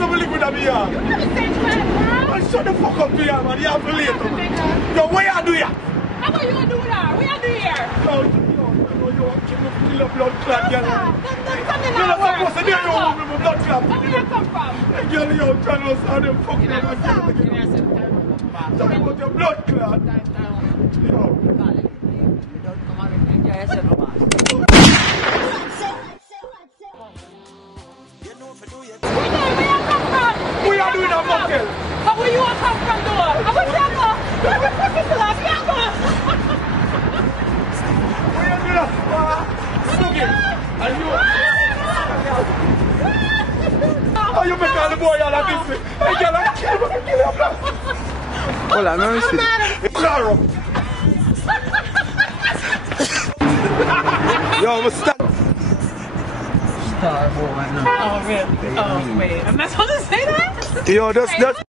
some liquid in me yard. Man, shut the fuck up to you, man. You have to later, man. Yo, what you do here? How are you gonna do that? What you do here? Yo, kill a blood clot, girl. You're not supposed to do your own blood clot. Where you come from? Girl, yo, trying to sound them fucking up. Tell me about your blood clot. Yo. Where you doing that motel? But where you come from, though? I wish I go. Where you go? Where you doing that? Snooky. Are you? How you make all the boy all of this? Hey, girl, I'm kill your blood. Hold on, let me see. Claro. Yo, I'm a star. Star boy, no. Oh, really? Oh, wait. I'm not supposed to say that? Yo, that's